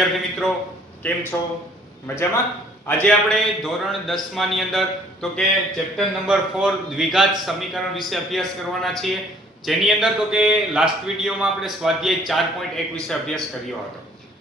વિદ્યાર્થી મિત્રો, કેમ છો? મજામાં? આજે આપણે ધોરણ 10 ની અંદર તો કે ચેપ્ટર નંબર 4 દ્વિઘાત સમીકરણ વિશે અભ્યાસ કરવાના છીએ, જેની અંદર તો કે લાસ્ટ વિડિયોમાં આપણે સ્વાધ્યાય 4.1 વિશે અભ્યાસ કર્યો હતો.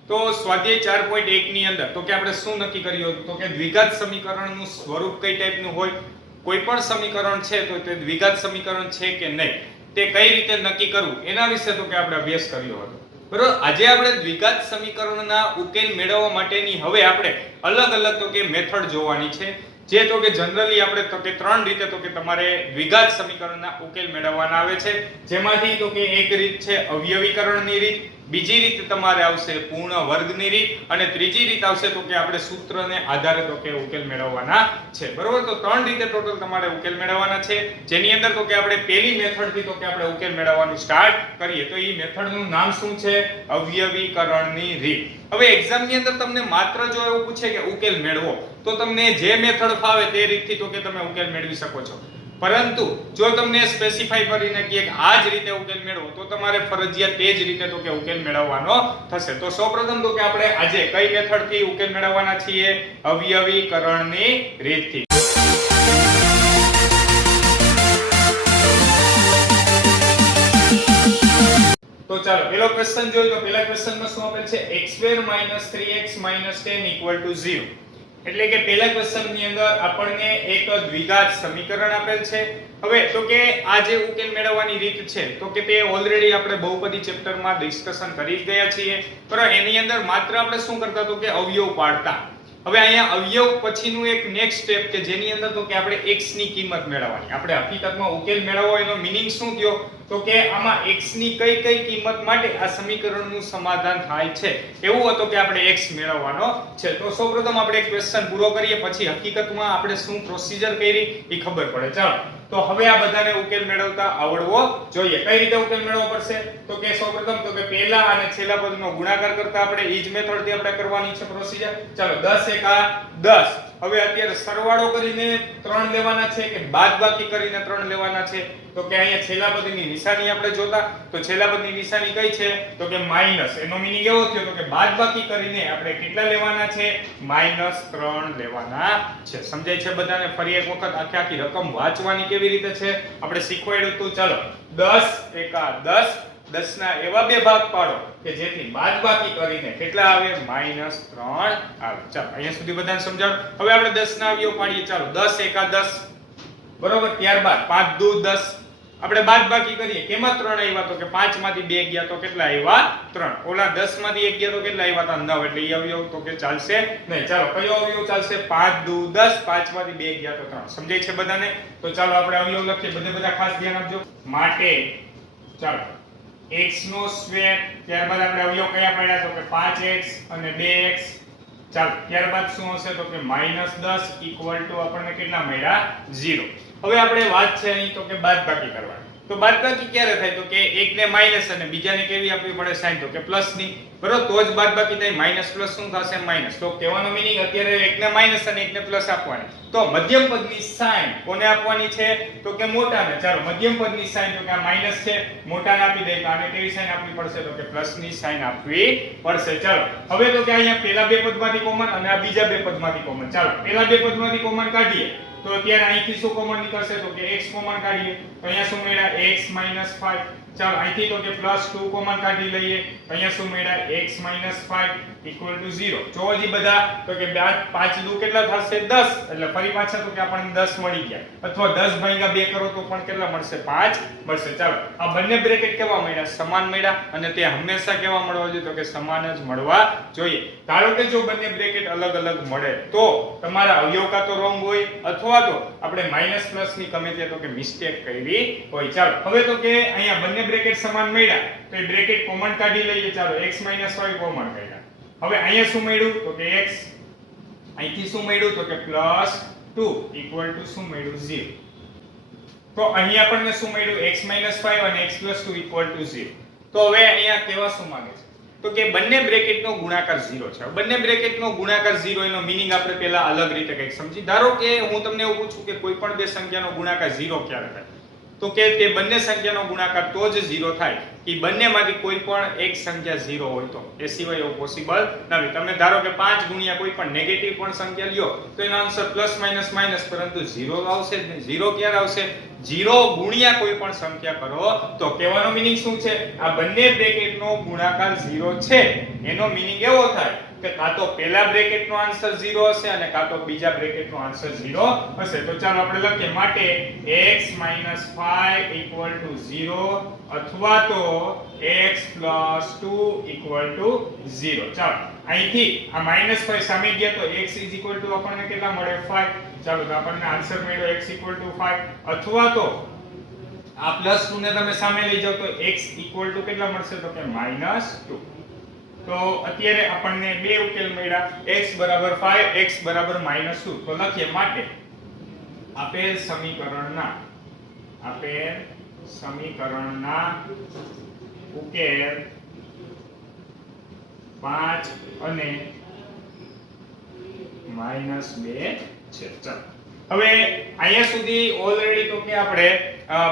તો સ્વાધ્યાય 4.1 ની અંદર તો કે આપણે શું નક્કી કર્યું હતું? તો કે દ્વિઘાત સમીકરણનું સ્વરૂપ કઈ ટાઈપનું હોય, કોઈ પણ સમીકરણ છે તો તે દ્વિઘાત સમીકરણ છે કે નહીં તે કઈ રીતે નક્કી કરવું એના વિશે તો કે આપણે અભ્યાસ કર્યો હતો. બરોબર, આજે આપણે દ્વિઘાત સમીકરણના ઉકેલ મેળવવા માટેની હવે આપણે અલગ અલગ તો કે મેથડ જોવાની છે, જે તો કે જનરલી આપણે તો કે ત્રણ રીતે તો કે તમારે દ્વિઘાત સમીકરણના ઉકેલ મેળવવાના આવે છે, જેમાંથી તો કે એક રીત છે અવયવીકરણની રીત, બીજી રીત તમારે આવશે પૂર્ણ વર્ગની રીત, અને ત્રીજી રીત આવશે તો કે આપણે સૂત્રને આધારે તો કે ઉકેલ મેળવવાના છે. બરોબર, તો ત્રણ રીતે ટોટલ તમારે ઉકેલ મેળવવાના છે, જેની અંદર તો કે આપણે પહેલી મેથડ થી તો કે આપણે ઉકેલ મેળવવાનું સ્ટાર્ટ કરીએ. તો એ મેથડનું નામ શું છે? અવયવીકરણની રીત. હવે એક્ઝામ ની અંદર તમને માત્ર જો એવું પૂછે કે ઉકેલ મેળવો, તો તમને જે મેથડ ફાવે તે રીતથી તો કે તમે ઉકેલ મેળવી શકો છો. પરંતુ જો તમને સ્પેસિફાઈ કરીને કે આ જ રીતે ઉકેલ મેળવો, તો તમારે ફરજિયાત તે જ રીતે તો કે ઉકેલ મેળવવાનો થશે. તો સૌપ્રથમ તો કે આપણે આજે કઈ મેથડ થી ઉકેલ મેળવવાના છીએ? અવયવીકરણની રીતથી. તો ચાલો પેલો ક્વેશ્ચન જોઈએ. તો પેલા ક્વેશ્ચનમાં શું આપેલ છે? x2 - 3x - 10 = 0. એટલે કે પહેલા ક્વેશ્ચન ની અંદર આપણને એક દ્વિઘાત સમીકરણ આપેલ છે. હવે તો કે આ જે ઉકેલ મેળવવાની રીત છે તો કે તે ઓલરેડી આપણે બહુપદી ચેપ્ટર માં ડિસ્કશન કરી ગયા છીએ, પણ એની અંદર માત્ર આપણે શું કરતા તો કે અવયવ પાડતા. હવે અહીંયા અવયવ પછીનું એક નેક્સ્ટ સ્ટેપ કે જેની અંદર તો કે આપણે x ની કિંમત મેળવવાની. આપણે હકીકતમાં ઉકેલ મેળવવો એનો મીનિંગ શું થયો? તો કે આમાં x ની કઈ કિંમત માટે આ સમીકરણનું સમાધાન થાય છે, એવું હતું કે આપણે x મેળવવાનો છે. તો સૌપ્રથમ આપણે એક ક્વેશ્ચન પૂરો કરીએ, પછી હકીકતમાં આપણે શું પ્રોસિજર કરી એ ખબર પડે. ચાલો, તો હવે આ બધાને ઉકેલ મેળવતા આવડવો જોઈએ. કઈ રીતે ઉકેલ મેળવવો પડશે? તો કે સૌપ્રથમ તો કે પહેલા અને છેલ્લા પદનો ગુણાકાર કરતા આપણે ઈ જ મેથડ થી આપણે કરવાની છે પ્રોસિજર. ચાલો, 10 એકા 10. હવે અત્યારે સરવાળો કરીને 3 લેવાના છે કે બાદબાકી કરીને 3 લેવાના છે? તો કે અહીંયા છેલ્લા પદની નિશાની આપણે જોતા, તો છેલ્લા પદની નિશાની કઈ છે? તો કે માઈનસ. એનો મીનિંગ એવો થયો તો કે બાદબાકી કરીને આપણે કેટલા લેવાના છે? -3 લેવાના છે. સમજાય છે બધાને? ફરી એક વખત આખી રકમ વાંચવાની કેવી રીતે છે આપણે શીખવાડ્યું હતું. ચાલો, 10 એકા 10. 10 ના એવા બે ભાગ પાડો કે જેથી બાદબાકી કરીને કેટલા આવે? -3 આવે. ચાલો, અહીંયા સુધી બધાને સમજાવો. હવે આપણે 10 ના અવયવ પાડીએ. ચાલો, 10 એકા 10. બરોબર, ત્યારબાદ 5 દુ 10. આપણે બાદબાકી કરીએ. કેમાં 3 આવ્યા? તો કે 5 માંથી 2 ગયા તો કેટલા આવ્યા? 3. ઓલા 10 માંથી 1 ગયા તો કેટલા આવ્યા હતા? 9. એટલે એ અવયવ તો કે ચાલશે નહીં. ચાલો, કયો અવયવ ચાલશે? 5 દુ 10. 5 માંથી 2 ગયા તો 3. સમજાય છે બધાને? તો ચાલો આપણે અવયવ લખીએ. બધા ખાસ ધ્યાન આપજો. માટે ચાલો x નો સ્ક્વેર, ત્યારબાદ આપણે અવયવ કયા પાડ્યા? તો કે 5x અને 2x. ચાલો, ત્યારબાદ શું હશે? તો કે -10 = આપણને કેટલા મળ્યા? 0. હવે આપણે વાત છે અહીં તો કે બાદબાકી કરવાની. તો બાદબાકી ક્યારે થાય? તો કે એકને માઈનસ અને બીજાને કેવી આપવી પડે? સાઈન. તો કે પ્લસ ની. બરોબર, તો જ બાદબાકી થાય. માઈનસ પ્લસ શું થશે? માઈનસ. તો કહેવાનો મીનિંગ અત્યારે એકને માઈનસ અને એકને પ્લસ આપવાની. તો મધ્યમ પદની સાઈન કોને આપવાની છે? તો કે મોટાને. ચાલો, મધ્યમ પદની સાઈન તો કે આ માઈનસ છે, મોટાને આપી દઈએ. તો આને કેવી સાઈન આપવી પડશે? તો કે પ્લસ ની સાઈન આપવી પડશે. ચાલો, હવે તો કે અહીંયા પહેલા બે પદમાંથી કોમન અને આ બીજા બે પદમાંથી કોમન. ચાલો, પહેલા બે પદમાંથી કોમન કાઢીએ તો અત્યારે અહીંથી શું કોમન નીકળશે? તો કે x કોમન કાઢીએ તો અહીંયા શું મળ્યા? x - 5. ચાલો, અહીંથી તો કે +2 કોમન કાઢી લઈએ તો અહીંયા શું મળ્યા? x - 5 = 0. જો હજી બધા તો કે 5 દુ કેટલા થશે? 10. એટલે ફરી પાછા તો કે આપણને 10 મળી ગયા, અથવા 10 ભાગ્યા 2 કરો તો પણ કેટલા મળશે? 5 મળશે. ચાલો, આ બંને બ્રેકેટ કેવા મળ્યા? સમાન મળ્યા, અને તે હંમેશા કેવા મળવા જોઈએ? તો કે સમાન જ મળવા જોઈએ. ધારો કે જો બંને બ્રેકેટ અલગ અલગ મળે તો તમારા અવયવ કાં તો રોંગ હોય, અથવા તો આપણે માઈનસ પ્લસ ની ગમે તે તો કે મિસ્ટેક કરી હોય. ચાલો, હવે તો કે અહીંયા બંને બ્રેકેટ સમાન મળ્યા તો એ બ્રેકેટ કોમન કાઢી લઈએ. ચાલો, x - 5 કોમન કાઢ્યા. હવે અહીંયા શું મળ્યું? તો કે x. અહીંથી શું મળ્યું? તો કે +2 = શું મળ્યું? 0. તો અહીં આપણને શું મળ્યું? x - 5 અને x + 2 = 0. તો હવે અહીંયા કેવા શું માંગે છે? તો કે બંને બ્રેકેટનો ગુણાકાર 0 છે. બંને બ્રેકેટનો ગુણાકાર 0 એનો મીનિંગ આપણે પહેલા અલગ રીતે કંઈક સમજી. ધારો કે હું તમને એવું પૂછું કે કોઈ પણ બે સંખ્યાનો ગુણાકાર 0 ક્યારે થાય? તો કે તે બંને સંખ્યાનો ગુણાકાર તો જ 0 થાય કે બંનેમાંથી કોઈ પણ એક સંખ્યા 0 હોય તો, એ સિવાય એવું પોસિબલ નથી. તમે ધારો કે 5 ગુણ્યા કોઈ પણ નેગેટિવ પણ સંખ્યા લ્યો તો એનો આન્સર પ્લસ માઇનસ માઇનસ, પરંતુ 0 આવશે જ નહીં. 0 ક્યારે આવશે? 0 ગુણ્યા કોઈ પણ સંખ્યા કરો તો. કહેવાનો મીનિંગ શું છે? આ બંને બ્રેકેટનો ગુણાકાર 0 છે, એનો મીનિંગ એવો થાય કે કાં તો પહેલા બ્રેકેટનો આન્સર 0 હશે અને કાં તો બીજા બ્રેકેટનો આન્સર 0 હશે. તો ચાલો આપણે લખીએ, માટે x 5 0 અથવા તો x 2 0. ચાલો અહીંથી આ -5 સામે ગયા તો x આપણને કેટલા મળે? 5. ચાલો તો આપણને આન્સર મળ્યો x 5, અથવા તો આ +2 ને તમે સામે લઈ જાઓ તો x કેટલા મળશે? તો કે -2. તો અત્યારે આપણને બે ઉકેલ મળ્યા, x 5 x -2. તો લખીએ, માટે આપેલ સમીકરણના ઉકેલ 5 અને -2 છે. ચાલો હવે અહીંયા સુધી ઓલરેડી તો કે આપણે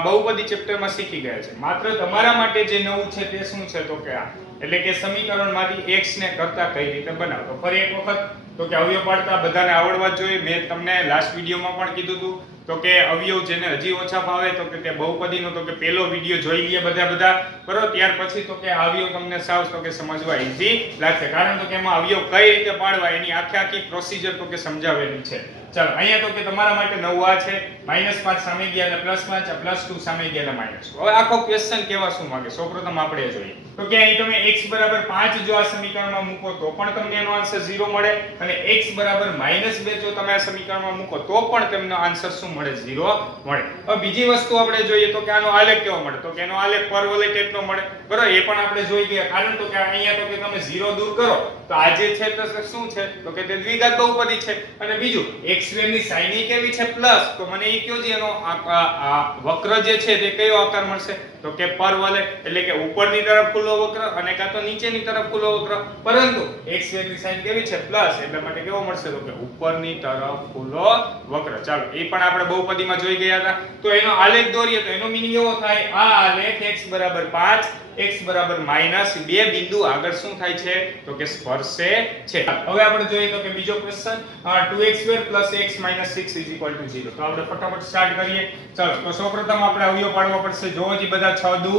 બહુપદી ચેપ્ટરમાં શીખી ગયા છે. માત્ર તમારા માટે જે નવું છે તે શું છે? તો કે આ, એટલે કે સમીકરણમાંથી x ને કરતા કઈ રીતે બનાવો. તો ફરી એક વખત તો કે અવયવ પાડતા બધાને આવડવા જોઈએ. મેં તમને લાસ્ટ વિડિયોમાં પણ કીધું હતું તો કે અવયવ જેને હજી ઓછા ફાવે તો કે તે બહુપદીનો તો કે પહેલો વિડિયો જોઈ લઈએ બધા બરોબર. ત્યાર પછી તો કે અવયવ તમને સાવ તો કે સમજવા ઈઝી લાગશે, કારણ તો કે એમાં અવયવ કઈ રીતે પાડવા એની આખી પ્રોસિજર તો કે સમજાવેલી છે. ચાલો અહીંયા તો કે તમારા માટે નવું આ છે, -5 સામે ગયા એટલે +5, +2 સામે ગયા એટલે -2. હવે આખો ક્વેશ્ચન કેવા શું માંગે સૌપ્રથમ આપણે જોઈએ તો કે અહીં તમે x 5 જો આ સમીકરણમાં મૂકો તો પણ તમને એનો આન્સર 0 મળે, અને x -2 જો તમે આ સમીકરણમાં મૂકો તો પણ તમને આન્સર શું મળે? 0 મળે. હવે બીજી વસ્તુ આપણે જોઈએ તો કે આનો આલેખ કેવો મળે? તો કે એનો આલેખ પરવલય કેટલો મળે? બરોબર, એ પણ આપણે જોઈ ગયા, કારણ તો કે અહીંયા તો કે તમે 0 દૂર કરો તો આ જે છે તો શું છે? તો કે તે દ્વિઘાત બહુપદી છે. અને બીજું x² ની સાઈન ઈ કેવી છે? પ્લસ. તો મને એ કયો છે એનો આ વક્ર જે છે તે કયો આકાર મળશે? તો કે પરવલય, એટલે કે ઉપરની તરફ ખુલ્લો વક્ર અને કાં તો નીચેની તરફ ખુલ્લો વક્ર, પરંતુ x² ની સાઈન કેવી છે? પ્લસ, એટલે માટે કેવો મળશે? તો કે ઉપરની તરફ ખુલ્લો વક્ર. ચાલો એ પણ આપણે બહુપદીમાં જોઈ ગયા હતા. તો એનો આલેખ દોરીએ તો એનો મીનિંગ એવો થાય, આ આલેખ x 5 x -2 બિંદુ આગળ શું થાય છે? તો કે સ્પર્શે છે. હવે આપણે જોઈએ તો કે બીજો ક્વેશ્ચન, 2x² + x - 6 = 0. તો આપણે ફટાફટ સ્ટાર્ટ કરીએ. ચાલો તો સૌપ્રથમ આપણે અવયવ પાડવા પડશે. જોવો જી બધા 6 દુ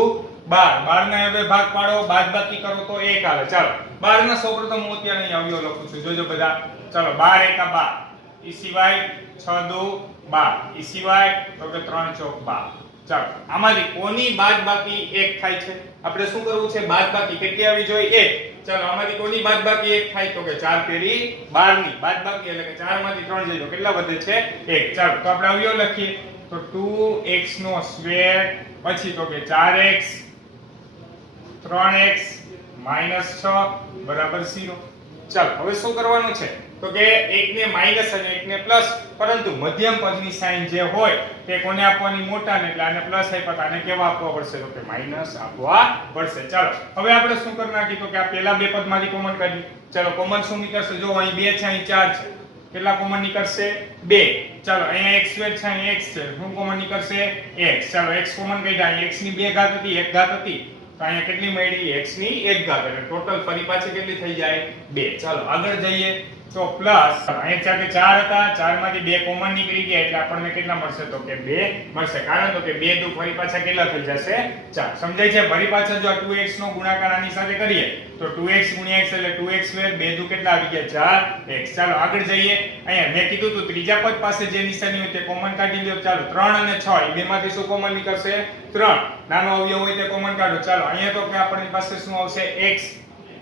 12, 12 ના હવે ભાગ પાડો, બાદબાકી કરો તો 1 આવે. ચાલો 12 ના સૌપ્રથમ હું અત્યારે અહીં અવયવ લખું છું, જોજો બધા. ચાલો 12 * 12, ઈ સિવાય 6 દુ 12, ઈ સિવાય તો કે 3 ચોક 12. ચાલો આમાંથી કોની બાદબાકી 1 થાય છે? આપણે શું કરવું છે? બાદબાકી કેટલી આવી જોઈએ? 1. ચાલો આમાંથી કોની બાદબાકી 1 થાય? તો કે 4 તેરી 12 ની બાદબાકી, એટલે કે 4 માંથી 3 જઈ તો કેટલા વધે છે? 1. ચાલો તો આપણે અવયવ લખીએ તો 2x² પછી તો કે 4x 3x -6 = 0. ચાલો હવે શું કરવાનું છે? તો કે એકને માઈનસ અને એકને પ્લસ, પરંતુ મધ્યમ પદની સાઈન જે હોય તે કોને આપવાની? મોટાને. એટલે આને પ્લસ આપ્યા તો આને કેવા આપવા પડશે? તો કે માઈનસ આપવા પડશે. ચાલો હવે આપણે શું કરી નાખી? તો કે આ પહેલા બે પદમાંથી કોમન કાઢી. ચાલો કોમન શું નીકળશે? જો અહીં 2 છે, અહીં 4 છે, કેટલા કોમન નીકળશે? 2. ચાલો અહીંયા x² છે, અહીં x છે, શું કોમન નીકળશે? x. ચાલો x કોમન કાઢ્યા, અહીં x ની 2 ઘાત હતી, 1 ઘાત હતી, તો અહીંયા કેટલી મળી? x ની 1 ઘાત, એટલે ટોટલ ફરી પાછી કેટલી થઈ જાય? 2. ચાલો આગળ જઈએ તો પ્લસ, અહીંયા 4 હતા, 4 માંથી 2 કોમન નીકળી ગયા એટલે આપણને કેટલા મળશે? તો કે 2 મળશે, કારણ તો કે 2 દુ ફરી પાછા કેટલા થઈ જશે? 4. સમજાય છે? ફરી પાછા જો આ 2x નો ગુણાકાર આની સાથે કરીએ તો 2x * x એટલે 2x², 2 દુ કેટલા આવી ગયા? 4x. ચાલો આગળ જઈએ. અહીંયા મેં કીધું તો ત્રીજા પદ પાસે જે નિશાની હોય તે કોમન કાઢી લ્યો. ચાલો 3 અને 6 એ બેમાંથી શું કોમન નીકળશે? 3. નાનો અવયવ હોય તે કોમન કાઢો. ચાલો અહીંયા તો કે આપણી પાસે શું આવશે? x.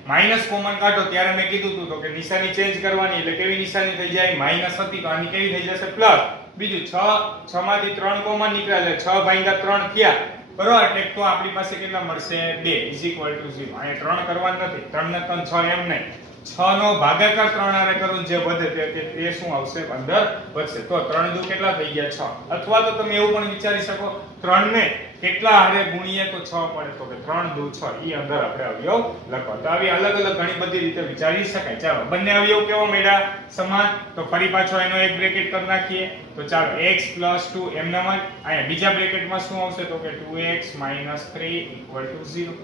માઈનસ કોમન કાઢો ત્યારે મેં કીધું હતું તો કે નિશાની ચેન્જ કરવાની, એટલે કેવી નિશાની થઈ જાય? માઈનસ હતી તો આની કેવી થઈ જશે? પ્લસ. બીજું 6 માંથી 3 કોમન નીકળ્યા એટલે 6 ભાગ્યા 3 થયા, બરોબર, એટલે તો આપણી પાસે કેટલા મળશે? 2 = 0. અહીંયા 3 કરવાનું નથી, 3 ને 3 6 એમ નહીં, 6 નો ભાગાકાર 3 હારે કરો જે વધે તે શું આવશે અંદર વધશે તો 3 દુ કેટલા થઈ ગયા 6 અથવા તો તમે એવું પણ વિચારી શકો 3 ને કેટલા હારે ગુણીએ તો 6 પડે તો કે 3 દુ 6 ઈ અંદર આપણે અવયવ લખો તો આવી અલગ અલગ ઘણી બધી રીતે વિચારી શકાય ચાલો બંને અવયવ કેવા મળ્યા સમાન તો ફરી પાછો એનો એક બ્રેકેટ કરી નાખીએ તો ચાલો x 2 એમ નમ અહીંયા બીજા બ્રેકેટમાં શું આવશે તો કે 2x 3 0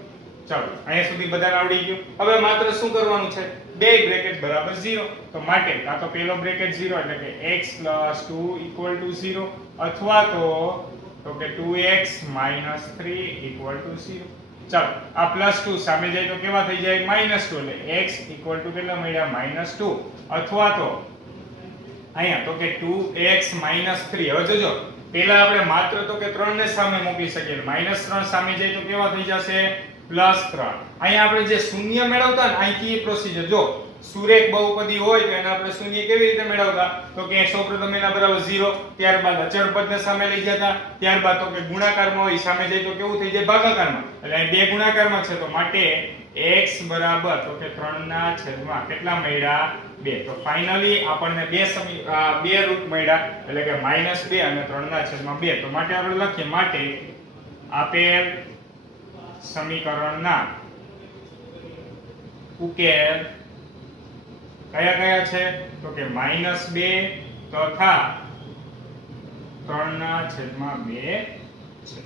ચાલો અહીંયા સુધી બધાને આવડી ગયું હવે માત્ર શું કરવાનું છે બે બ્રેકેટ બરાબર 0 તો માટે કાં તો પહેલો બ્રેકેટ 0 એટલે કે x 2 0 અથવા તો કે 2x 3 0 ચાલો આ +2 સામે જાય તો કેવા થઈ જાય -2 એટલે x કેટલા મળ્યા -2 અથવા તો અહીંયા તો કે 2x 3 હવે જોજો પહેલા આપણે માત્ર તો કે 3 ને સામે મૂકી શકીએ -3 સામે જાય તો કેવા થઈ જશે +3 અહીંયા આપણે જે શૂન્ય મેળવતા ને અહીંથી એ પ્રોસીજર જો સુરેખ બહુપદી હોય તો એને આપણે શૂન્ય કેવી રીતે મેળવતા તો કે સૌપ્રથમ એના બરાબર 0 ત્યારબાદ અચળ પદને સામે લઈ જતા ત્યારબાદ તો કે ગુણાકારમાં હોય સામે જાય તો કેવું થઈ જાય ભાગાકારમાં એટલે અહીં બે ગુણાકારમાં છે તો માટે x બરાબર તો કે 3 ના છેદમાં કેટલા મળ્યા 2 તો ફાઇનલી આપણને બે રૂટ મળ્યા એટલે કે -2 અને 3 ના છેદમાં 2 તો માટે આપણે લખીએ માટે આપેલ સમીકરણના ઉકેલ કયા કયા છે તો કે -2 તથા 3 ના છેદમાં 2 છે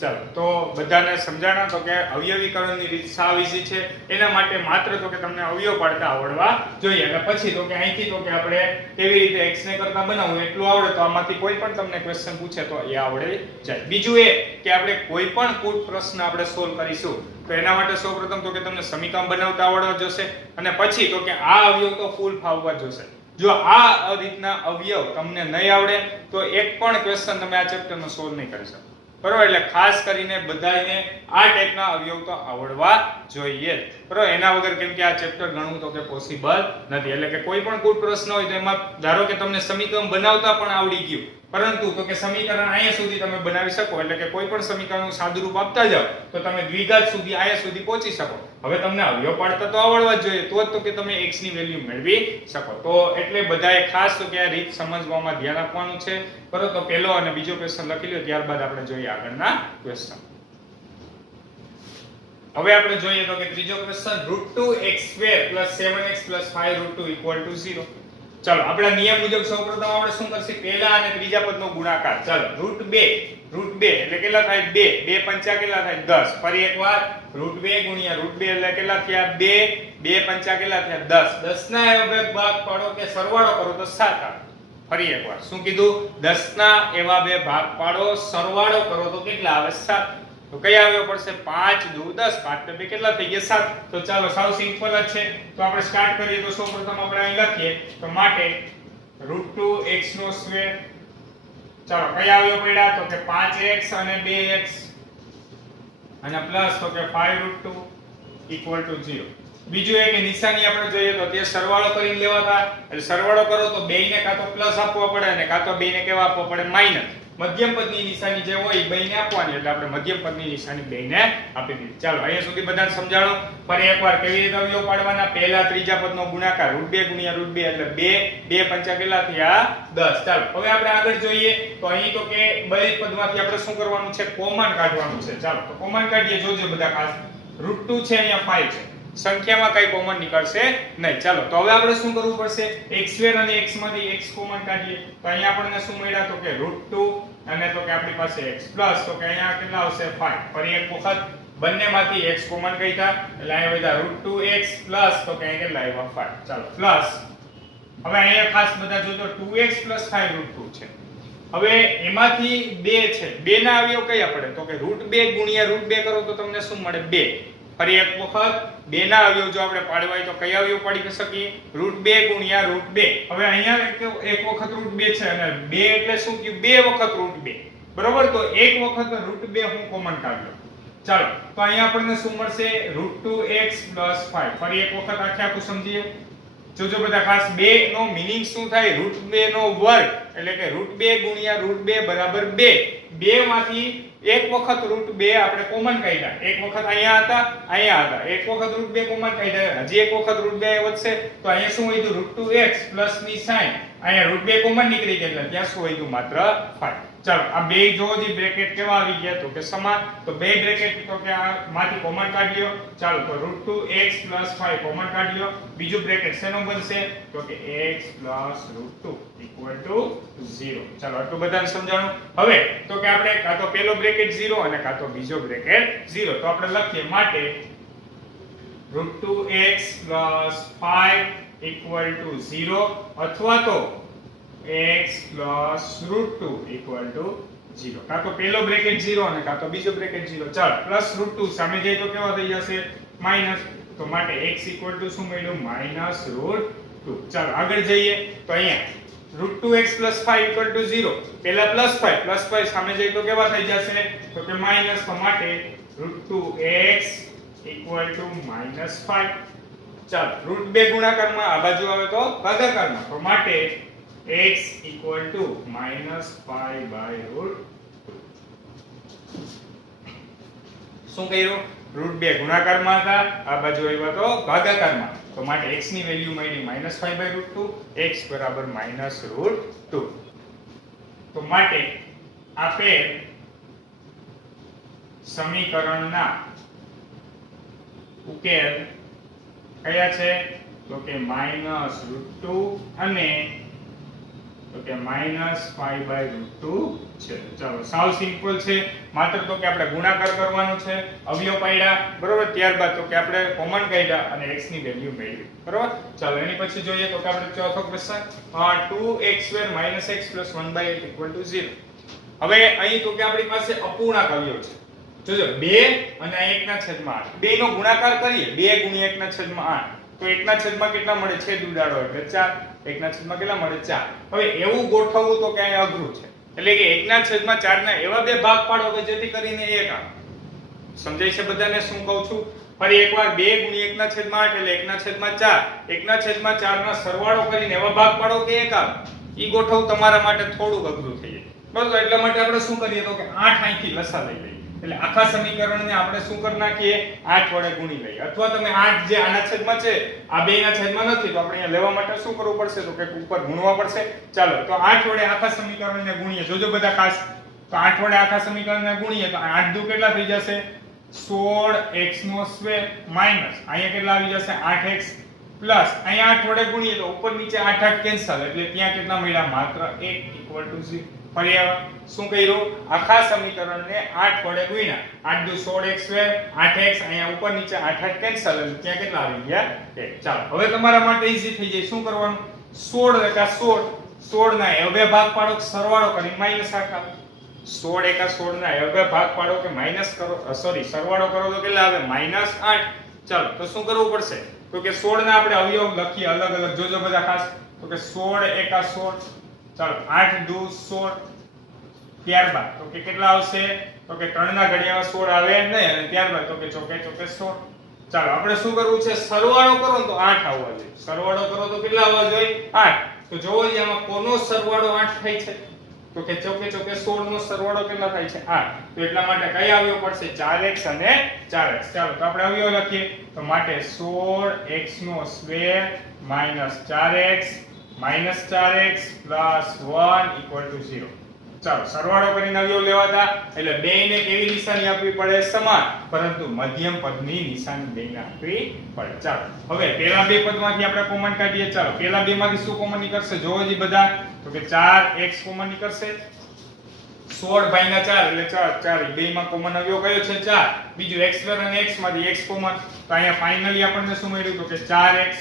ચાલો તો બધાને સમજાણા તો કે અવયવીકરણની રીત સાવ ઈઝી છે એના માટે માત્ર તો કે તમને અવયવ પાડતા આવડવા જોઈએ અને પછી તો કે અહીંથી તો કે આપણે કેવી રીતે x ને કરતા બનાવવું એટલું આવડે તો આમાંથી કોઈ પણ તમને ક્વેશ્ચન પૂછે તો એ આવડે જાય બીજું એ કે આપણે કોઈ પણ કુલ પ્રશ્ન આપણે સોલ્વ કરીશું તો એના માટે સૌપ્રથમ તો કે તમને સમીકરણ બનાવતા આવડવા જોશે અને પછી તો કે આ અવયવ તો ફૂલ ફાવવા જોશે જો આ રીતના અવયવ તમને નહીં આવડે તો એક પણ ક્વેશ્ચન તમે આ ચેપ્ટરનો સોલ્વ નહીં કરી શકો બરોબર એટલે ખાસ કરીને બધાને આ ટાઈપના અવયવ તો આવડવા જોઈએ બરોબર એના વગર કેમ કે આ ચેપ્ટર ગણવું તો કે પોસિબલ નથી એટલે કે કોઈ પણ કુલ પ્રશ્ન હોય તો એમાં ધારો કે તમને સમીકરણ બનાવતા પણ આવડી ગયું પરંતુ તો કે સમીકરણ અહીંયા સુધી તમે બનાવી શકો એટલે કે કોઈ પણ સમીકરણનું સાદુરૂપ આપતા જાવ તો તમે દ્વિઘાત સુધી અહીંયા સુધી પહોંચી શકો હવે તમને અવયવ પાડતા તો આવડવા જ જોઈએ તો જ તો કે તમે x ની વેલ્યુ મેળવી શકો તો એટલે બધાએ ખાસ તો કે આ રીત સમજવામાં ધ્યાન આપવાનું છે બરોબર તો પહેલો અને બીજો ક્વેશ્ચન લખી લ્યો ત્યારબાદ આપણે જોઈએ આગળના ક્વેશ્ચન હવે આપણે જોઈએ તો કે ત્રીજો ક્વેશ્ચન √2x² + 7x + 5√2 0 ચાલો આપણા નિયમ મુજબ સૌપ્રથમ આપણે શું કરશે પહેલા અને ત્રીજા પદનો ગુણાકાર ચાલો √2 એટલે કેટલા થાય 2 2 પંચા કેટલા થાય 10 ફરી એકવાર √2 * √2 એટલે કેટલા થયા 2 2 પંચા કેટલા થયા 10 10 ના એવા ભાગ પાડો કે સરવાળો કરો તો 7 આવે ફરી એકવાર શું કીધું 10 ના એવા બે ભાગ પાડો સરવાળો કરો તો કેટલા આવે 7 તો કયા આવ્યો પડશે 5 દુ 10 5 બે કેટલા થઈ ગયા 7 તો ચાલો સાવ સિમ્પલ જ છે તો આપણે સ્ટાર્ટ કરીએ તો સૌપ્રથમ આપણે અહીં લખીએ તો માટે √2x². ચાલો કયા આવ્યો પડ્યા તો કે 5x અને 2x અને પ્લસ તો કે 5√2 0. બીજું એ કે નિશાની આપણે જોઈએ તો તે સરવાળો કરીને લેવાતા એટલે સરવાળો કરો તો બેયને કાં તો પ્લસ આપવો પડે અને કાં તો બેયને કેવા આપવો પડે માઈનસ મધ્યમ પદની નિશાની જે હોય બેયને આપવાની એટલે આપણે મધ્યમ પદની નિશાની બેયને આપી દીધી ચાલો અહીંયા સુધી બધાને સમજાણો ફરી એકવાર કેવી રીતે અવયવ પાડવાના પહેલા ત્રીજા પદનો ગુણાકાર √2 * √2 એટલે 2 2 પંચા કેટલા થયા 10 ચાલો હવે આપણે આગળ જોઈએ તો અહીં તો કે બે પદમાંથી આપણે શું કરવાનું છે કોમન કાઢવાનું છે ચાલો તો કોમન કાઢીએ જોજો બધા ખાસ √2 છે અહીંયા 5 છે સંખ્યામાં કઈ કોમન નીકળશે નહીં ચાલો તો હવે આપણે શું કરવું પડશે x² અને x માંથી x કોમન કાઢીએ તો અહીંયા આપણને શું મળ્યા તો કે √2 અને તો કે આપણી પાસે x પ્લસ તો કે અહીંયા કેટલા આવશે 5 ફરી એક વખત બંનેમાંથી x કોમન કાઢ્યા એટલે અહીંયા વધ્યા √2x પ્લસ તો કે અહીંયા કેટલા આવ્યા 5 ચાલો પ્લસ હવે અહીંયા ખાસ બધા જોજો 2x + 5√2 છે હવે એમાંથી 2 છે 2 ના અવયવ કયા પડે તો કે √2 * √2 કરો તો તમને શું મળે 2 ફરી એક વખત 2 ના અવયવ જો આપણે પાડવા હોય તો કયા અવયવ પાડી શકીએ √2 * √2 હવે અહીંયા એક વખત √2 છે અને 2 એટલે શું થયું 2 વખત √2 બરોબર તો એક વખત √2 હું કોમન કાઢ લઉં ચાલો તો અહીંયા આપણને શું મળશે √2x + 5 ફરી એક વખત આખું સમજીએ જોજો બધા ખાસ 2 નો મીનિંગ શું થાય √2 નો વર્ગ એટલે કે √2 * √2 = 2 2 માંથી એક વખત √2 આપણે કોમન કાઢ્યા, એક વખત અહીંયા હતા, એક વખત √2 કોમન કાઢ્યા, હજી એક વખત √2 વધશે તો અહીંયા શું વધ્યું √2x પ્લસ ની sin, અહીંયા √2 કોમન નીકળી ગયા એટલે ત્યાં શું વધ્યું માત્ર 5. ચાલો આ બે જો જે બ્રેકેટ કેવા આવી ગયા તો કે સમાન, તો બે બ્રેકેટ તો કે આ માંથી કોમન કાઢ્યો. ચાલો તો √2x + 5 કોમન કાઢ્યો. બીજું બ્રેકેટ શેનું બનશે તો કે x + √2 = 0. ચાલો આટલું બધાને સમજાણું. હવે તો કે આપણે કાં તો પહેલો બ્રેકેટ 0 અને કાં તો બીજો બ્રેકેટ 0, તો આપણે લખીએ માટે √2x + 5 = 0 અથવા તો x + √2 = 0. કાં તો પહેલો બ્રેકેટ 0 અને કાં તો બીજો બ્રેકેટ 0. ચાલો +√2 સામે જાય તો કેવા થઈ જશે માઈનસ, તો માટે x = શું મળ્યું -√2. ચાલો આગળ જઈએ તો અહીંયા √2x + 5 = 0, પહેલા +5 સામે જાય તો કેવા થઈ જશે તો કે માઈનસ, તો માટે √2x = -5. ચાલો √2 ગુણાકારમાં આ બાજુ આવે તો ભાગાકારમાં, તો માટે x = -5/√2. શું કર્યું √2 ગુણાકારમાં હતા, આ બાજુ આવ્યા તો ભાગાકારમાં, તો માટે x ની વેલ્યુ મળી -5/√2, x = -√2. તો માટે આપેલ સમીકરણના ઉકેલ કયા છે તો કે -√2 અને તો કે -5/√2 છે. ચાલો સાવ સિમ્પલ છે, માત્ર તો કે આપણે ગુણાકાર કરવાનો છે, અવયવ પાડ્યા બરોબર, ત્યારબાદ તો કે આપણે કોમન કાઢ્યા અને x ની વેલ્યુ મેળવી બરોબર. ચાલો એની પછી જોઈએ તો કે આપણે ચોથો ક્વેશ્ચન 2x² - x + 1/8 = 0. હવે અહીં તો કે આપણી પાસે અપૂર્ણાંક અવયવ છે, જોજો 2 અને 1/8. 2 નો ગુણાકાર કરીએ 2 * 1/8 તો 1/8 કેટલા મળે, છેદ ઉડાડો એટલે 4, 1/8 કેટલા મળે 4. હવે એવું ગોઠવવું તો કે અહીંયા અઘરું છે, એટલે કે 1/4 ના એવા બે ભાગ પાડો કે જેથી કરીને એક આવે. સમજાય છે બધાને શું કહું છું? ફરી એકવાર 2 * 1/8 એટલે 1/4, 1/4 ના સરવાળો કરીને એવા ભાગ પાડો કે એક આવે. ઈ ગોઠવવું તમારા માટે થોડું અઘરું થઈ જાય બરોબર. એટલા માટે આપણે શું કરીએ તો કે 8 અહીંથી લસા લઈ લઈએ, એટલે આખા સમીકરણને આપણે શું કરી નાખીએ 8 વડે ગુણી લઈએ, અથવા તમે 8 જે આના છેદમાં છે આ બેના છેદમાં નથી તો આપણે અહીંયા લેવા માટે શું કરવું પડશે તો કે ઉપર ગુણવા પડશે. ચાલો તો 8 વડે આખા સમીકરણને ગુણીએ, જોજો બધા ખાસ, તો 8 વડે આખા સમીકરણને ગુણીએ તો 8 દુ કેટલા થઈ જશે 16x² માઈનસ અહીંયા કેટલા આવી જશે 8x પ્લસ અહીંયા 8 વડે ગુણીએ તો ઉપર નીચે 8 8 કેન્સલ, એટલે ત્યાં કેટલા મળ્યા માત્ર 1 = 0. ફરી શું કર્યું આખા સમીકરણને 8 વડે ગુણ્યા, 8 દુ 16x², 8x અહીંયા ઉપર નીચે 8 8 કેન્સલ, એટલે ત્યાં કેટલા આવી ગયા 1. ચાલો હવે તમારા માટે ઈઝી થઈ જાય. શું કરવાનું 16 એકા 16 ના અવયવ ભાગ પાડો, સરવાળો કરીને માઈનસ આખા. 16 એકા 16 ના અવયવ ભાગ પાડો કે માઈનસ કરો, સોરી સરવાળો કરો તો કેટલા આવે -8. ચાલો તો શું કરવું પડશે તો કે 16 ના આપણે અવયવ લખીએ અલગ અલગ, જોજો બધા ખાસ, તો કે 16 એકા 16, ચાલો 8 દુ 16, ત્યારબાદ તો કે કેટલા આવશે તો કે 3 ના ઘડિયામાં 16 આવે નહીં, અને ત્યારબાદ તો કે ચોકે ચોકે 16. ચાલો આપણે શું કરવું છે સરવાળો કરો તો 8 આવવા જોઈએ, સરવાળો કરો તો કેટલા આવવા જોઈએ 8. તો જોવો આમાં કોનો સરવાળો 8 થાય છે તો કે ચોકે ચોકે 16 નો સરવાળો કેટલા થાય છે 8. તો એટલા માટે કઈ અવયવ પડશે 4x અને 4x. ચાલો તો આપણે અવયવ લખીએ, તો માટે 16x² - 4x -4x + 1 = 0. ચાલો સરવાળો કરીને અવયવ લેવાતા, એટલે બેયને કેવી નિશાની આપવી પડે સમાન, પરંતુ મધ્યમ પદની નિશાની બેયને આપવી પડે. ચાલો હવે પહેલા બે પદમાંથી આપણે કોમન કાઢીએ. ચાલો પહેલા બે માંથી શું કોમન નીકળશે જોવો જી બધા, તો કે 4x કોમન નીકળશે, 16/4 એટલે 4 બેયમાં કોમન અવયવ કયો છે 4. બીજું x² અને x માંથી x કોમન, તો અહીંયા ફાઇનલી આપણને શું મળ્યું તો કે 4x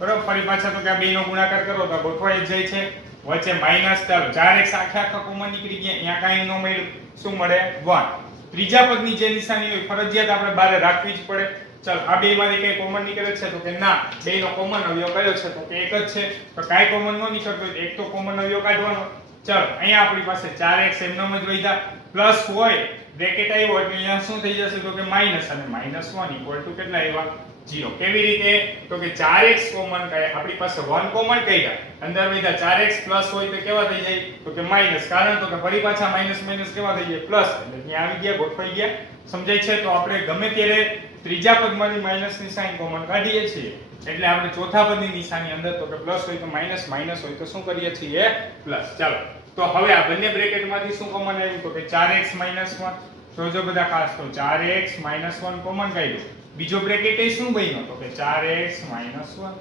બરાબર. ફરી પાછા તો કે આ બેયનો ગુણાકાર કરો તો ગોઠવાઈ જ જાય છે, વચ્ચે માઈનસ. ચાલો 4x આખા કોમન નીકળી ગયા, અહીંયા કાંઈ ન મળ્યું, શું મળે 1. ત્રીજા પદની જે નિશાની હોય ફરજિયાત આપણે બારે રાખવી જ પડે. ચાલો આ બેયમાંથી કઈ કોમન નીકળે છે તો કે ના, બેયનો કોમન અવયવ કયો છે તો કે એક જ છે, તો કાંઈ કોમન ન નીકળતો હોય એક તો કોમન અવયવ કાઢવાનો. ચાલો અહીંયા આપણી પાસે 4x એમનેમ જ વધ્યા, પ્લસ હોય બ્રેકેટ આવ્યો એટલે અહીંયા શું થઈ જશે તો કે માઈનસ, અને -1 = કેટલા આવ્યા 0 કેવી રીતે તો કે 4x કોમન કાઢ્યા આપણી પાસે 1 કોમન કાઢ્યા અંદર વધ્યા 4x પ્લસ હોય તો કેવા થઈ જાય તો કે માઈનસ કારણ તો કે ફરી પાછા માઈનસ માઈનસ કેવા થઈ જાય પ્લસ એટલે ત્યાં આવી ગયા ગોઠવાઈ ગયા સમજાય છે તો આપણે ગમે ત્યારે ત્રીજા પદમાંથી માઈનસ ની સાઈન કોમન કાઢીએ છીએ એટલે આપણે ચોથા પદની નિશાની અંદર તો કે પ્લસ હોય તો માઈનસ માઈનસ હોય તો શું કરીએ છીએ પ્લસ ચાલો તો હવે આ બંને બ્રેકેટમાંથી શું કોમન આવ્યું તો કે 4x - 1 જોજો બધા ખાસ તો 4x - 1 કોમન કાઢ્યું બીજો બ્રેકેટ એ શું બન્યો તો કે 4x - 1 = 0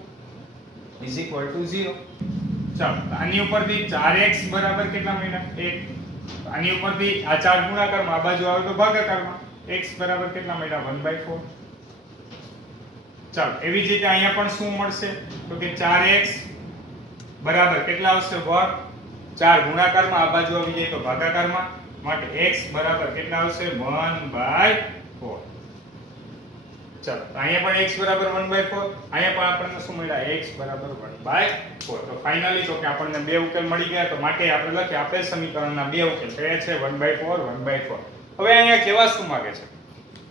ચાલો આની ઉપરથી 4x બરાબર કેટલા મળ્યા 1 આની ઉપરથી આ ચાર ગુણાકારમાં આ બાજુ આવે તો ભાગાકારમાં x બરાબર કેટલા મળ્યા 1/4 ચાલો એવી જ રીતે અહીંયા પણ શું મળશે તો કે 4x બરાબર કેટલા આવશે વર્ગ 4 ગુણાકારમાં આ બાજુ આવી જાય તો ભાગાકારમાં માટે x બરાબર કેટલા આવશે 1/4 ચાલો અહીંયા પણ x બરાબર 1/4 અહીંયા પણ આપણને શું મળ્યા x બરાબર 1/4 તો ફાઇનલી તો કે આપણને બે ઉકેલ મળી ગયા તો માટે આપણે લખીએ આપેલ સમીકરણના બે ઉકેલ કયા છે 1/4 1/4 હવે અહીંયા કેવા શું માંગે છે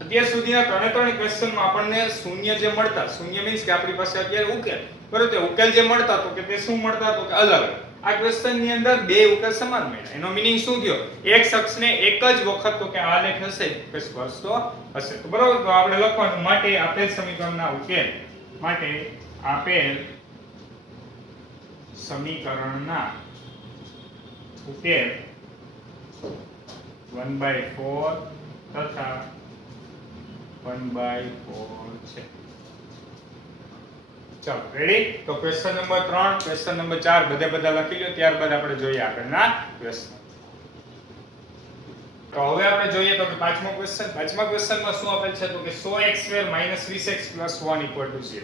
અત્યાર સુધીના ત્રણે ક્વેશ્ચનમાં આપણને શૂન્ય જે મળતા શૂન્ય મીન્સ કે આપણી પાસે અત્યારે ઉકેલ બરોબર તે ઉકેલ જે મળતા તો કે તે શું મળતા તો કે અલગ અલગ આ ક્વેશ્ચન ની અંદર બે ઉકેલ સમાન મળ્યા એનો મીનિંગ શું થયો એક શખ્સને એક જ વખત તો કે આલેખ હશે કે સ્પર્શ તો હશે તો બરોબર તો આપણે લખવાનું માટે આપેલ સમીકરણના ઉકેલ માટે આપેલ સમીકરણના ઉકેલ 1/4 તથા 1/4 છે ચાલો રેડી તો ક્વેશ્ચન નંબર 3 ક્વેશ્ચન નંબર 4 બધા લખી લો ત્યારબાદ આપણે જોઈએ આગળના ક્વેશ્ચન તો હવે આપણે જોઈએ તો કે પાંચમો ક્વેશ્ચનમાં શું આપેલ છે તો કે 100x2 - 20x + 1 = 0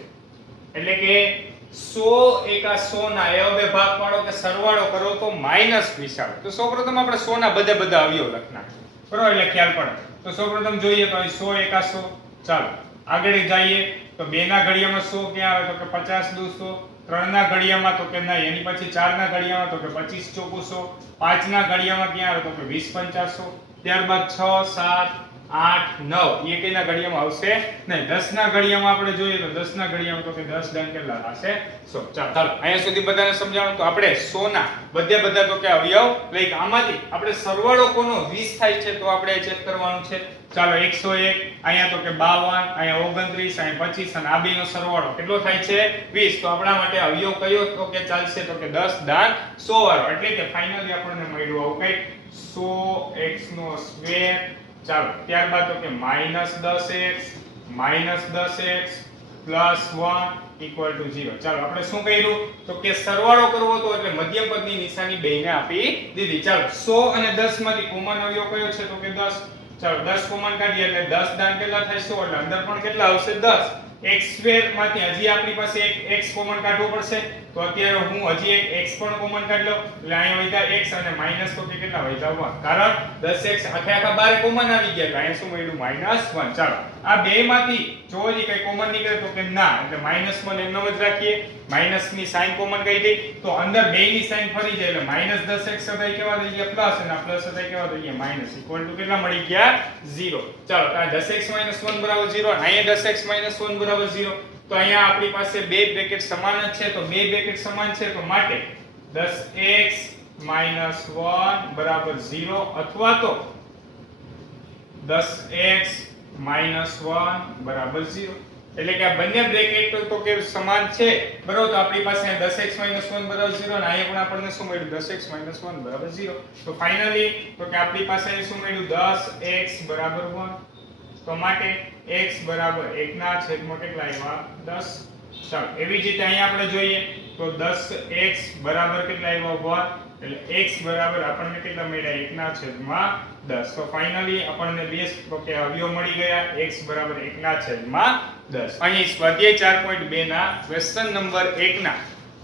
એટલે કે 100 એકા 100 ના એ બે ભાગ પાડો કે સરવાળો કરો તો -20 આવે તો સૌપ્રથમ આપણે 100 ના બધા અવયવ લખના બરોબર એટલે ખ્યાલ પડે તો સૌપ્રથમ જોઈએ તો 100 એકા 100 ચાલો આગળ જઈએ તો 2 ના ઘડિયામાં 100 ક્યાં આવે તો કે 50 દુ 100 3 ના ઘડિયામાં તો કે નહીં એની પછી 4 ના ઘડિયામાં તો કે 25 ચોકુ 100 5 ના ઘડિયામાં ક્યાં આવે તો કે 20 50 ત્યારબાદ 6 7 8 9 એ કઈના ઘડિયામાં આવશે નહીં 10 ના ઘડિયામાં આપણે જોઈએ તો 10 ના ઘડિયામાં તો કે 10 દાન કેટલા થશે 100 ચાલો અહીંયા સુધી બધાને સમજાણું તો આપણે 100 ના બધા તો કે અવયવ લઈ આમાંથી આપણે સરવાળો કોનો 20 થાય છે તો આપણે ચેક કરવાનું છે ચાલો 101 અહીંયા તો કે 52 અહીંયા 29 અહીંયા 25 અને આ બેનો સરવાળો કેટલો થાય છે 20 તો આપણા માટે અવયવ કયો તો કે ચાલશે તો કે 10 દાન 100 વાળો એટલે કે ફાઇનલી આપણને મળ્યું આવું કઈ 100x² ચાલો ત્યારબાદ તો કે -10x +1 = 0 ચાલો આપણે શું કર્યું તો કે સરવાળો કરવો તો એટલે મધ્યમ પદની નિશાની બેયને આપી દીધી ચાલો 100 અને 10 માંથી કોમન અવયવ કયો છે તો કે 10 ચાલો 10 કોમન કાઢીએ એટલે 10 દાન કેટલા થાય 100 એટલે અંદર પણ કેટલા આવશે 10 x² માંથી હજી આપણી પાસે એક x કોમન કાઢવો પડશે તો અત્યારે હું હજી એક x પણ કોમન કાઢી લઉં એટલે અહીંયા વધ્યા x અને માઈનસ તો કે કેટલા વધ્યા 1 કારણ 10x આખા બારે કોમન આવી ગયા એટલે અહીંયા શું મળ્યું -1 ચાલો આ બે માંથી જો હજી કઈ કોમન નીકળે તો કે ના એટલે -1 એમનો જ રાખીએ માઈનસ ની સાઈન કોમન કરી દઈ તો અંદર બે ની સાઈન ફરી જાય એટલે -10x હતા કેવા થઈ ગયા પ્લસ અને પ્લસ હતા કેવા થઈ ગયા માઈનસ ઇક્વલ ટુ કેટલા મળી ગયા 0 ચાલો આ 10x - 1 = 0 અહીંયા 10x - 1 = 0 તો અહીંયા આપણી પાસે બે બ્રેકેટ સમાન જ છે તો બે બ્રેકેટ સમાન છે તો માટે 10x - 1 = 0 અથવા તો 10x - 1 = 0 એટલે કે આ બંને બ્રેકેટ તો કે સમાન છે બરોબર તો આપણી પાસે 10x - 1 = 0 અને અહીંયા પણ આપણને શું મળ્યું 10x - 1 = 0 તો ફાઇનલી તો કે આપણી પાસે શું મળ્યું 10x = 1 તો માટે x બરાબર 1 ના છેદમાં કેટલા આવ્યા 10 ચાલો એવી જ રીતે અહીંયા આપણે જોઈએ તો 10x બરાબર કેટલા આવ્યા 1 એટલે x બરાબર આપણને કેટલા મળ્યા 1 ના છેદમાં 10 તો ફાઇનલી આપણને બે તો કે અવયવ મળી ગયા x બરાબર 1 ના છેદમાં 10 અહીં સ્વાધ્યાય 4.2 ના ક્વેશ્ચન નંબર 1 ના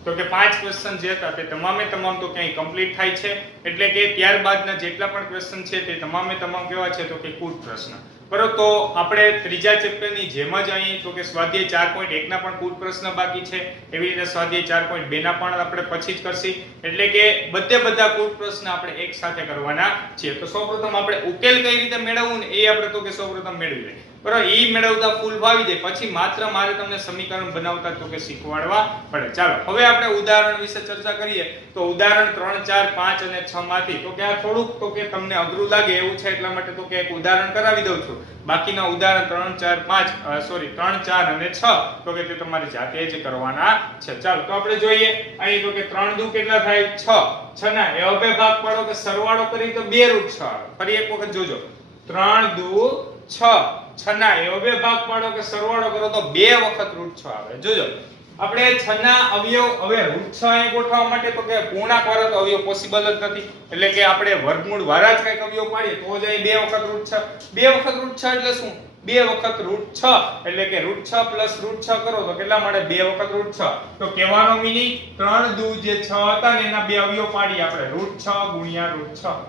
તો કે 5 ક્વેશ્ચન જે હતા તે તમામે તમામ તો ક્યાંય કમ્પ્લીટ થાય છે એટલે કે ત્યારબાદના જેટલા પણ ક્વેશ્ચન છે તે તમામે તમામ કેવા છે તો કે કુલ પ્રશ્ન બરોબર તો આપણે ત્રીજા ચેપ્ટરની જેમ જ અહીં તો કે સ્વાધ્યાય 4.1 ના પણ કુલ પ્રશ્ન બાકી છે એવી રીતે સ્વાધ્યાય 4.2 ના પણ આપણે પછી જ કરશી એટલે કે બધા કુલ પ્રશ્ન આપણે એક સાથે કરવાના છે તો સૌપ્રથમ આપણે ઉકેલ કઈ રીતે મેળવવું ને એ આપણે તો કે સૌપ્રથમ મેળવી લઈએ બરાબર, ઈ મેળવતા ફૂલ ભાવી જાય પછી માત્ર મારે તમને સમીકરણ બનાવતા તો કે શીખવાડવા પડે. ચાલો હવે આપણે ઉદાહરણ વિશે ચર્ચા કરીએ. તો ઉદાહરણ 3 4 5 અને 6 માંથી તો કે આ થોડુંક તો કે તમને અઘરું લાગે એવું છે એટલા માટે તો કે એક ઉદાહરણ કરાવી દઉં છું. બાકીના ઉદાહરણ 3 4 5 સોરી 3 4 અને 6 તો કે તે તમારે જાતે જ કરવાના છે. ચાલો તો આપણે જોઈએ. અહીં તો કે 3 દુ કેટલા થાય 6. 6 ના એ બે ભાગ પાડો કે સરવાળો કરી તો 2 રૂટ 6 આવે. ફરી એક વખત જોજો. 3 દુ 6. 6 ના એ બે ભાગ પાડો કે સરવાળો કરો તો 2 વખત રૂટ 6 આવે. જોજો આપણે 6 ના અવયવ હવે રૂટ 6 અહીં ગોઠવવા માટે તો કે પૂર્ણાંક વાળા તો અવયવ પોસિબલ જ નથી. એટલે કે આપણે વર્ગમૂળ વાળા જ કઈક અવયવ પાડીએ તો જ અહીં 2 વખત રૂટ 6. 2 વખત રૂટ 6 એટલે શું? 2 વખત રૂટ 6 એટલે કે રૂટ 6 પ્લસ રૂટ 6 કરો તો કેટલા મળે? 2 વખત રૂટ 6. તો કહેવાનો મીનિંગ 3 દુ જે 6 હતા ને એના બે અવયવ પાડીએ આપણે રૂટ 6 ગુણ્યા રૂટ 6.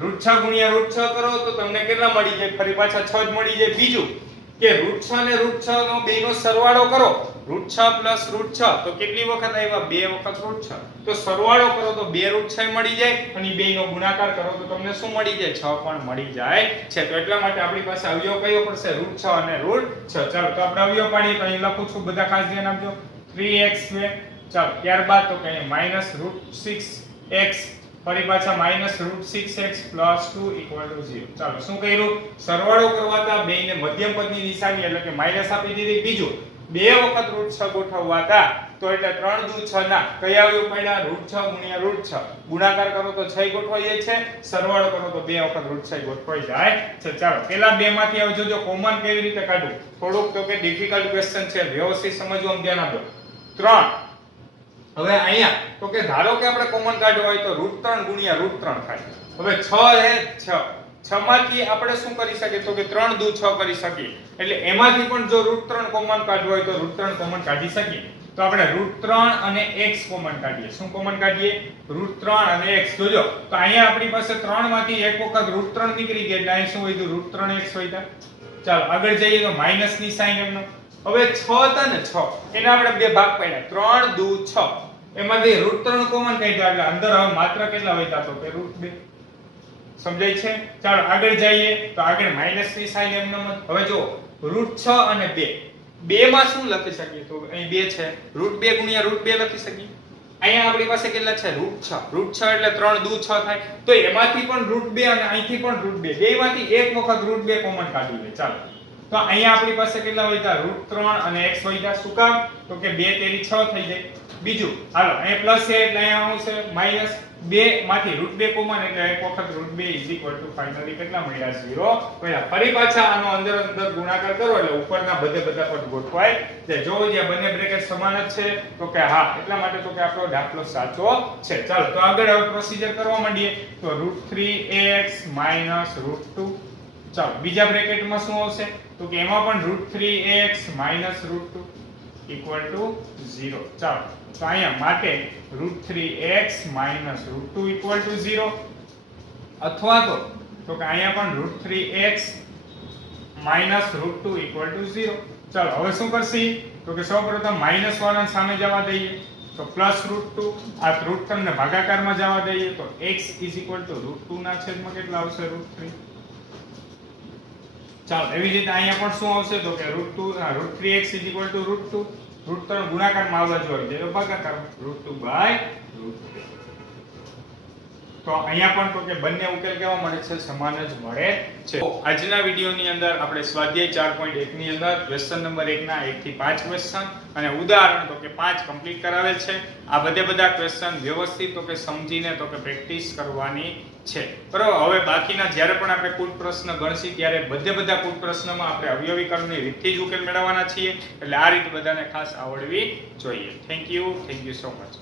રૂટ 6 ગુણ્યા રૂટ 6 કરો તો તમને કેટલા મળી જાય? ફરી પાછા 6 જ મળી જાય. બીજું કે રૂટ 6 ને રૂટ 6 નો બેનો સરવાળો કરો. રૂટ 6 પ્લસ રૂટ 6 તો કેટલી વખત આવ્યા? 2 વખત રૂટ 6. તો સરવાળો કરો તો 2 રૂટ 6 મળી જાય અને બેનો ગુણાકાર કરો તો તમને શું મળી જાય? 6 પણ મળી જાય છે. તો એટલા માટે આપણી પાસે અવયવ કયો પડશે? રૂટ 6 અને રૂટ 6. ચાલો તો આપણે અવયવ પાડીએ તો અહીં લખું છું, બધા ખાસ ધ્યાન આપજો. 3x2. ચાલો ત્યારબાદ તો કે માઈનસ રૂટ 6x ફરી પાછા minus root 6x plus 2 equal to 0. ચાલો શું કર્યું? સરવાળો કરવાતા બેને મધ્યમ પદની નિશાની એટલે કે માઈનસ આપી દીધી. બીજું 2 વખત રૂટ 6 ગોઠવવાતા તો એટલે 3 દુ 6 ના કયા અવયવ પડ્યા? રૂટ 6 ગુણ્યા રૂટ 6. ગુણાકાર કરો તો 6 ગોઠવાઈ જાય છે, સરવાળો કરો તો 2 વખત રૂટ 6 ગોઠવાઈ જાય છે. ચાલો પેલા બે માંથી હવે જોજો કોમન કેવી રીતે કાઢવું. થોડુંક તો કે ડિફિકલ્ટ ક્વેશ્ચન છે, વ્યવસ્થિત સમજવામાં ધ્યાન આપજો. 3 હવે અહીંયા તો કે ધારો કે આપણે કોમન કાઢવું હોય તો રૂટ 3 ગુણ્યા રૂટ 3 થાય. હવે 6 હે 6 માંથી આપણે શું કરી શકીએ? તો કે 3 દુ 6 કરી શકીએ. એટલે એમાંથી પણ જો રૂટ 3 કોમન કાઢવું હોય તો રૂટ 3 કોમન કાઢી શકીએ. તો આપણે રૂટ 3 અને x કોમન કાઢીએ. શું કોમન કાઢીએ? રૂટ 3 અને x. જોજો તો અહીંયા આપણી પાસે 3 માંથી એક વખત રૂટ 3 નીકળી ગયા એટલે અહીં શું વધ્યું? રૂટ 3x વધ્યા. ચાલો આગળ જઈએ તો માઈનસ ની સાઈન એમનો. હવે 6 હતા ને 6 એના આપણે બે ભાગ પાડ્યા. 3 દુ 6 એમાંથી રૂટ 3 કોમન કાઢ્યા એટલે અંદર હવે માત્ર કેટલા વધ્યા? તો કે રૂટ 2. સમજાય છે? ચાલો આગળ જઈએ તો આગળ માઈનસ ની સાઈન એમનો. હવે જો રૂટ 6 અને 2 2 માં શું લખી શકીએ? તો અહીં 2 છે, રૂટ 2 ગુણ્યા રૂટ 2 લખી શકીએ. અહીંયા આપણી પાસે કેટલા છે? રૂટ 6. રૂટ 6 એટલે 3 દુ 6 થાય. તો એમાંથી પણ રૂટ 2 અને અહીંથી પણ રૂટ 2 બેમાંથી એક વખત રૂટ 2 કોમન કાઢી લે. ચાલો તો અહીંયા આપણી પાસે કેટલા વધ્યા? રૂટ 3 અને x વધ્યા. શું કામ? તો કે 2 તેરી 6 થઈ જાય. બીજું હાલો અહીંયા પ્લસ છે એટલે અહીંયા આવશે માઈનસ. 2 માંથી રૂટ 2 કોમન એટલે એક વખત root 2 is equal to finally કેટલા મળ્યા? 0 મળ્યા. ફરી પાછા આનો અંદર અંદર ગુણાકાર કરો એટલે ઉપરના બધા પદ ગોઠવાય જાય. જો જે બંને બ્રેકેટ સમાન જ છે તો કે હા, એટલા માટે તો કે આપણો દાખલો સાચો છે. ચાલો તો આગળ હવે પ્રોસીજર કરવા માંડીએ. તો રૂટ 3ax માઈનસ રૂટ 2. ચાલો બીજા બ્રેકેટમાં શું આવશે? તો કે એમાં પણ root 3ax minus root 2 equal to 0. ચાલો તો અહીંયા માટે root 3x minus root 2 equal to 0 અથવા તો કે અહીંયા પણ root 3x minus root 2 equal to 0. ચાલો હવે શું કરશી? તો કે સૌપ્રથમ માઈનસ વાળાને સામે જવા દઈએ તો પ્લસ રૂટ 2. આ રૂટ 3 ને ભાગાકારમાં જવા દઈએ તો x is equal to root 2 ના છેદમાં કેટલા આવશે? રૂટ 3. ચાલો એવી રીતે અહીંયા પણ શું આવશે? તો કે root 2 root 3x is equal to root 2. Root 3 ગુણાકારમાં આવવા જોઈએ તો ભાગાકાર રૂટ 2 બાય રૂટ 3. તો અહીંયા પણ તો કે બંને ઉકેલ કેવા મળે છે? સમાન જ મળે છે. તો આજના વિડિયોની અંદર આપણે સ્વાધ્યાય 4.1 ની અંદર ક્વેશ્ચન નંબર 1 ના 1 થી 5 ક્વેશ્ચન અને ઉદાહરણ તો કે 5 કમ્પ્લીટ કરાવેલ છે. આ બધા ક્વેશ્ચન વ્યવસ્થિત તો કે સમજીને તો કે પ્રેક્ટિસ કરવાની છે. બરાબર. હવે બાકીના જ્યારે પણ આપણે કુલ પ્રશ્ન ગણશી ત્યારે બધા કુલ પ્રશ્નમાં આપણે અવયવીકરણની રીતથી જ ઉકેલ મેળવવાના છીએ. એટલે આ રીત બધાને ખાસ આવડવી જોઈએ. Thank you so much.